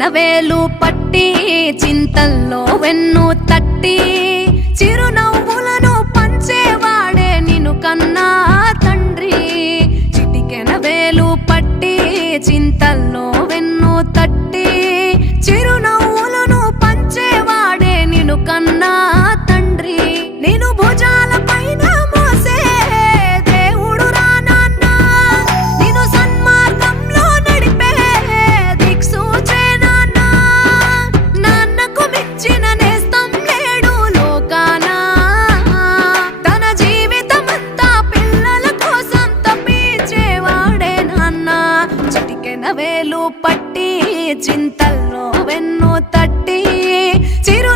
చిటికెన వేలు పట్టి చింతల్లో వెన్ను తట్టి చిరునవ్వులను పంచేవాడే నిన్ను కన్నా తండ్రి. చిటికెన వేలు పట్టి చింతల్లో వెన్ను తట్టి చిరునవ్వులను పంచేవాడే నిన్ను కన్నా తండ్రి. నేను భుజాల పైన మోసే దేవుడు రా నాన్న, నేను సన్మార్గంలో నడిపే దిక్సూచే నాన్న. నాన్నకు మించిన నేస్తం లేడు లోకాన, తన జీవితమంతా పిల్లల కోసం తప్పించేవాడే నాన్న. చిటికెన వేలు పట్టి చింతల్లో వెన్ను తట్టి చిరు